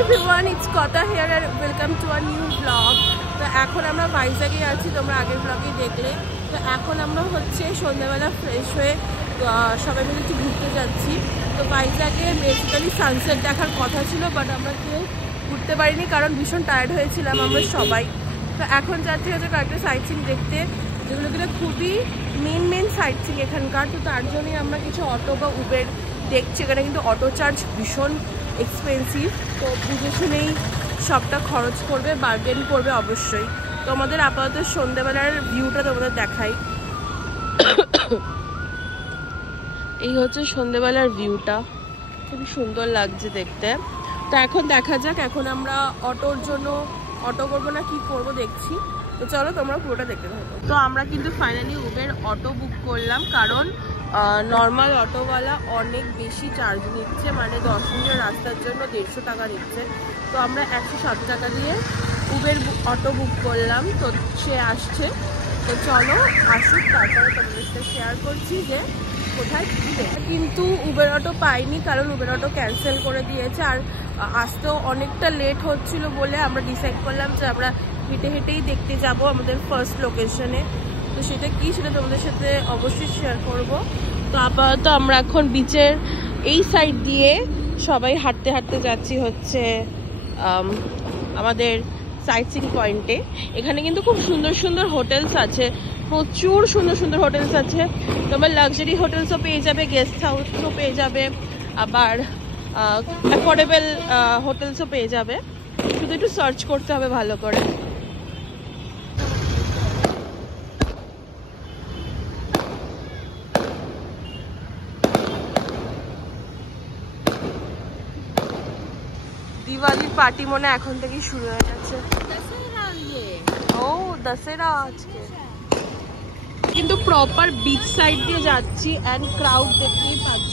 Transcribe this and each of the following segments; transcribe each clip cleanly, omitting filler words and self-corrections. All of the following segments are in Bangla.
everyone, it's Kata here and welcome to a new vlog. তো এখন আমরা ভাইজ্যাগে আছি, তোমরা আগের ব্লগে দেখলে। তো এখন আমরা হচ্ছে সন্ধ্যাবেলা ফ্রেশ হয়ে সবাই মিলে একটু ঘুরতে যাচ্ছি। তো ভাইজ্যাগে বেসিক্যালি সানসেট দেখার কথা ছিল, বাট আমরা কেউ ঘুরতে পারিনি কারণ ভীষণ টায়ার্ড হয়েছিলাম আমরা সবাই। তো এখন যাচ্ছি হচ্ছে কয়েকটা সাইট সিন দেখতে, যেগুলো কিনা খুবই মেন সাইট সিন এখানকার। তো তার জন্যই আমরা কিছু অটো বা উবের দেখছি। এখানে কিন্তু অটো চার্জ ভীষণ এক্সপেন্সিভ, তো বুঝে শুনেই সবটা খরচ করবে, বার্গেন করবে অবশ্যই। তো আমাদের আপাতত সন্ধ্যাবেলার ভিউটা তোমাদের দেখাই। এই হচ্ছে সন্ধ্যাবেলার ভিউটা, খুবই সুন্দর লাগছে দেখতে। তো এখন দেখা যাক, এখন আমরা অটোর জন্য অটো করবো না কি করবো দেখছি। তো চলো তোমরা পুরোটা দেখতে থাকো। তো আমরা কিন্তু ফাইনালি উবের অটো বুক করলাম, কারণ নর্মাল অটোওয়ালা অনেক বেশি চার্জ নিচ্ছে, মানে 10 মিনিটের রাস্তার জন্য 150 টাকা নিচ্ছে। তো আমরা 107 টাকা দিয়ে উবের অটো বুক করলাম। তো সে আসছে, তো চলো আসুক, তারপরে তোমাদের সাথে শেয়ার করছি যে কোথায় কী দেখে। কিন্তু উবের অটো পাইনি, কারণ উবের অটো ক্যান্সেল করে দিয়েছে। আর আসতেও অনেকটা লেট হচ্ছিল বলে আমরা ডিসাইড করলাম যে আমরা হেঁটে হেঁটেই দেখতে যাব আমাদের ফার্স্ট লোকেশনে। তো সেটা কি, সেটা তোমাদের সাথে অবশ্যই শেয়ার করব। তো আপাতত আমরা এখন বিচের এই সাইড দিয়ে সবাই হাঁটতে হাঁটতে যাচ্ছি হচ্ছে আমাদের সাইট সিন পয়েন্টে। এখানে কিন্তু খুব সুন্দর সুন্দর হোটেলস আছে, প্রচুর সুন্দর সুন্দর হোটেলস আছে। তোমার লাক্সারি হোটেলসও পেয়ে যাবে, গেস্ট হাউসও পেয়ে যাবে, আবার অ্যাফোর্ডেবল হোটেলসও পেয়ে যাবে। শুধু একটু সার্চ করতে হবে ভালো করে। দিওয়ালির পার্টি মনে এখন থেকেই শুরু হয়ে গেছে। ও দশেরা আজকে কিন্তু প্রপার বিচ সাইড দিয়ে যাচ্ছি, অ্যান্ড ক্রাউড দেখতেই পাচ্ছ,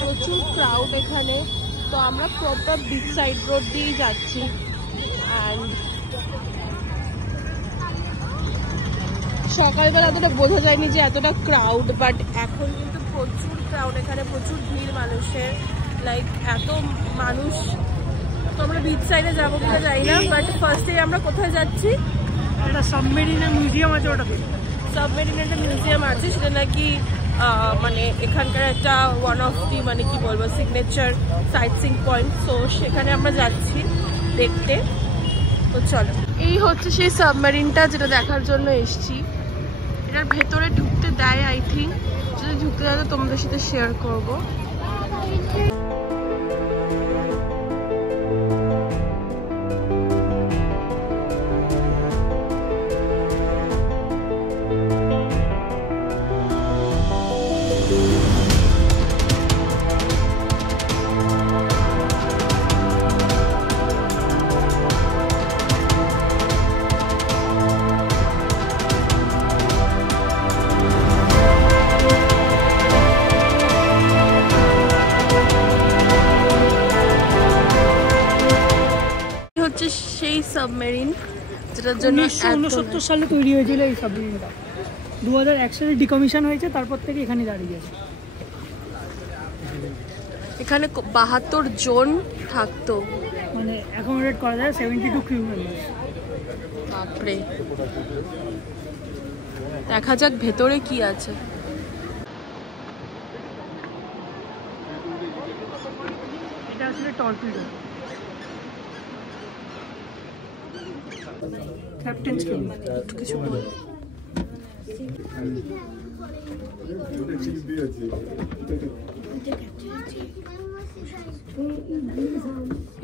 প্রচুর ক্রাউড এখানে। তো আমরা প্রপার বিচ সাইড রোড দিয়েই যাচ্ছি। অ্যান্ড সকালবেলা এতটা বোঝা যায়নি যে এতটা ক্রাউড, বাট এখন কিন্তু প্রচুর ক্রাউড এখানে, প্রচুর ভিড় মানুষের, লাইক এত মানুষ। তো আমরা বিচ সাইডে যাবো কিনা যাই না, বাট ফার্স্টে আমরা কোথায় যাচ্ছি, একটা সাবমেরিনের মিউজিয়াম আছে, ওটাতে সাবমেরিনের একটা মিউজিয়াম আছে, সেটা নাকি মানে এখানকার একটা ওয়ান অফ দি মানে কি বলবো সিগনেচার সাইট সিং পয়েন্ট। তো সেখানে আমরা যাচ্ছি দেখতে। তো চলো, এই হচ্ছে সেই সাবমেরিনটা যেটা দেখার জন্য এসছি। এটার ভেতরে ঢুকতে দেয় আই থিঙ্ক, যদি ঢুকতে দেয় তো তোমাদের সাথে শেয়ার করবো। হচ্ছে সেই সাবমেরিন যেটার জন্য 1969 সালে তৈরি হয়েছিল। এই সাবমেরিনটা 2001 সালে ডিকমিশন হয়েছে, তারপর থেকে এখানে দাঁড়িয়ে আছে। এখানে 72 জন থাকতো, মানে অ্যাকোমোডেট করা যায় 72 ক্রিউ মেম্বার্স। বাপরে, দেখা যাক ভেতরে কি আছে। এটা আসলে টর্পিডো, ক্যাপ্টেনস কেবিন। একটু কিছু বল।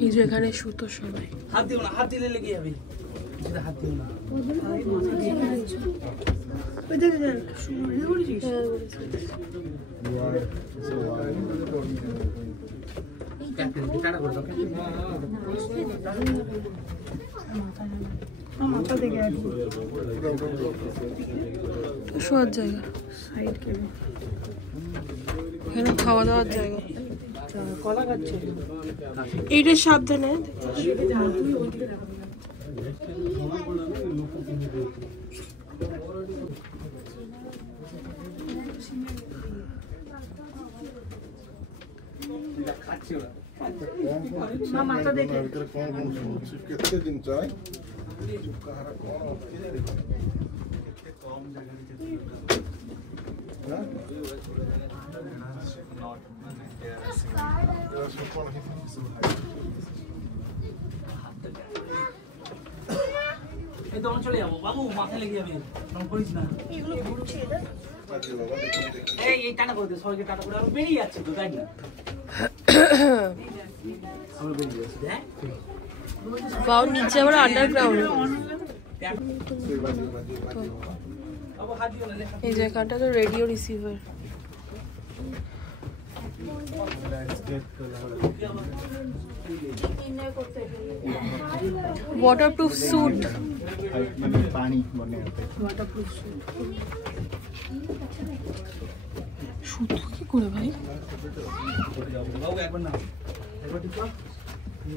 এই যে এখানে শুতো সবাই। হাত দিও না, হাত দিলে লেগে যাবে। হাত দিও না, ওই দেখ দেখ শুনে বলছিস। ক্যাপ্টেন টাটা করে দাও। মাথা দেখে আছে শোয়ার জায়গা, সাইড কেবিন, এখানে খাওয়া দাওয়ার জায়গা। কলা খাচ্ছে এইটা সাবধানে। খাচ্ছে ওরা। মাথা দেখে কেতে দিন চাই এই তো চলে যাবো বাবু, মাথায় লেগে যাবে, করিস না। এগুলো ঘুরছে এই টাটা করে দে, সবাইকে টাটা করে আমি বেরিয়ে যাচ্ছি তো, তাই না? আমরা বেরিয়ে যাচ্ছি, দেখ বাও নিচে আবার আন্ডারগ্রাউন্ড। বাবু হাত দিও না, দেখ এই জায়গাটা তো রেডিও রিসিভার। ওয়াটারপ্রুফ স্যুট, পানি মনে ওয়াটারপ্রুফ সুতো কি করে ভাই? বাবু একবার না, একবার ঠিক কর,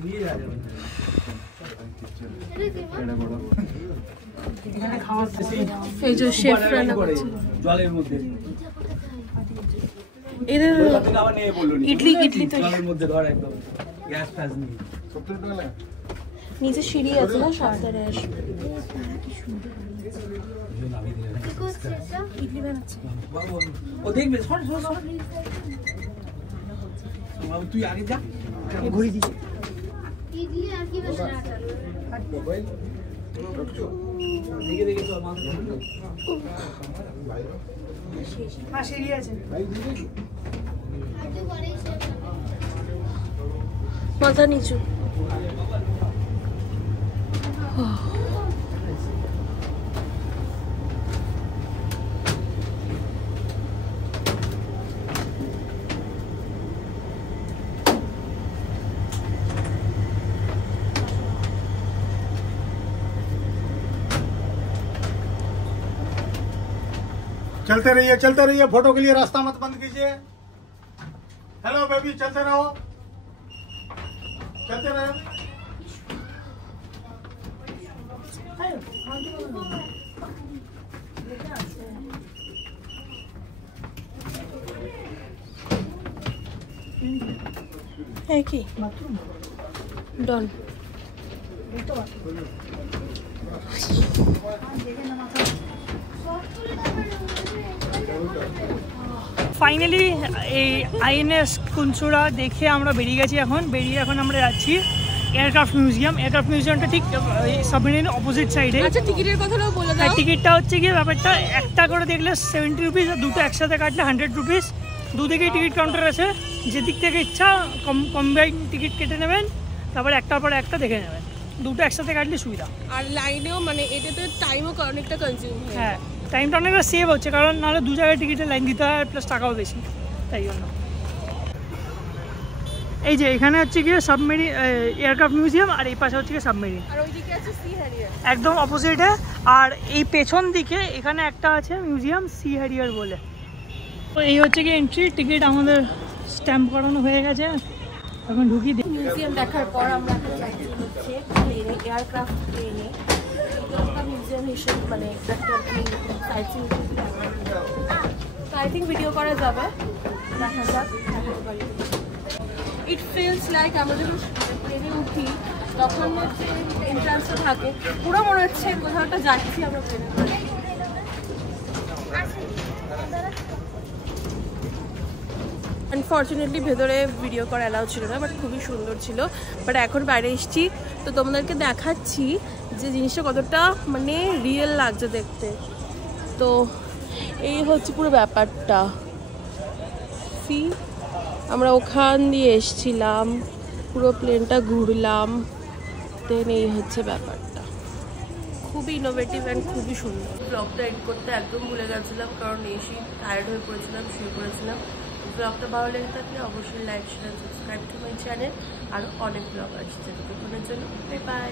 নিয়ে যা যাবে। এখানে খাওয়া শেষে এই যে শেফ রান্না করে করছে জলের মধ্যে, এদের আবার নিয়ে বললো ইডলি ইডলি তো জলের মধ্যে ধর একদম গ্যাস ফ্যাস নিয়ে। নিচে সিঁড়ি আছে না, সাবধানে আসবে। ইডলি বানাচ্ছে। বাবু ও দেখবে, সর সর সর বাবু, তুই আগে যা, ঘুরে দিচ্ছে দেখে দেখে চল মাথা। হ্যাঁ সিঁড়ি আছে মাথা নিচু। चलते रहिए, फोटो के लिए रास्ता मत बंद कीजिए। हेलो बेबी, चलते रहो, चलते रहो। হ্যাঁ কি বাথরুম ডন। ফাইনালি এই আইএনএস কুনচুড়া দেখে আমরা বেরিয়ে এখন আমরা যাচ্ছি এয়ারক্রাফট মিউজিয়ামটা ঠিক সাবমেরিনের অপোজিট সাইডে। আচ্ছা টিকিটের কথাটাও বলে দাও। টিকিটটা হচ্ছে গিয়ে ব্যাপারটা, একটা করে দেখলে 70 রুপিস, আর দুটো একসাথে কাটলে 100 রুপিস। দুদিকেই টিকিট কাউন্টার আছে, যেদিক থেকে ইচ্ছা কম্বাইন টিকিট কেটে নেবেন, তারপর একটার পর একটা দেখে নেবেন। দুটো একসাথে কাটলে সুবিধা। আর লাইনেও মানে এটাতে টাইমও অনেকটা কনজিউম হয়। হ্যাঁ, টাইমটা অনেকটা সেভ হচ্ছে, কারণ নাহলে দু জায়গায় টিকিটের লাইন দিতে হয়, প্লাস টাকাও বেশি, তাই জন্য। এই যে এখানে হচ্ছে গিয়ে সাবমেরিন এয়ারক্রাফট মিউজিয়াম, আর এই পাশে হচ্ছে গিয়ে সাবমেরিন, আর ওইদিকে আছে সি হ্যারিয়ার একদম অপোজিটে। আর এই পেছন দিকে এখানে একটা আছে মিউজিয়াম সি হ্যারিয়ার বলে। তো এই হচ্ছে গিয়ে এন্ট্রি টিকিট, আমাদের স্ট্যাম্প করানো হয়ে গেছে, এখন ঢুকি। মিউজিয়াম দেখার পর আমরা যাচ্ছি হচ্ছে প্লেনে, এয়ারক্রাফট প্লেনে। এটা মিউজিয়াম হিসেবে মানে একটা সাইটসিং, আই থিঙ্ক ভিডিও করা যাবে, দেখা যাক। ইট ফিলস লাইক আমরা যখন প্লেনে উঠি তখন হচ্ছে এন্ট্রান্সটা থাকে, পুরো মনে হচ্ছে কোথাও একটা যাচ্ছি আমরা প্লেনে। আনফর্চুনেটলি ভেতরে ভিডিও করা অ্যালাউ ছিল না, বাট খুবই সুন্দর ছিল। বাট এখন বাইরে এসেছি তো তোমাদেরকে দেখাচ্ছি যে জিনিসটা কতটা মানে রিয়েল লাগছে দেখতে। তো এই হচ্ছে পুরো ব্যাপারটা। সি আমরা ওখান দিয়ে এসছিলাম, পুরো প্লেনটা ঘুরলাম, দেন এই হচ্ছে ব্যাপারটা। খুবই ইনোভেটিভ অ্যান্ড খুবই সুন্দর। ব্লগটা এডিট করতে একদম ভুলে গেছিলাম, কারণ এসে টায়ার্ড হয়ে পড়েছিলাম, শুয়ে পড়েছিলাম। ব্লগটা ভালো লেগে থাকলে অবশ্যই like, share, subscribe to my channel. আর অনেক ব্লগ আসছে ততক্ষণের জন্য বাই বাই।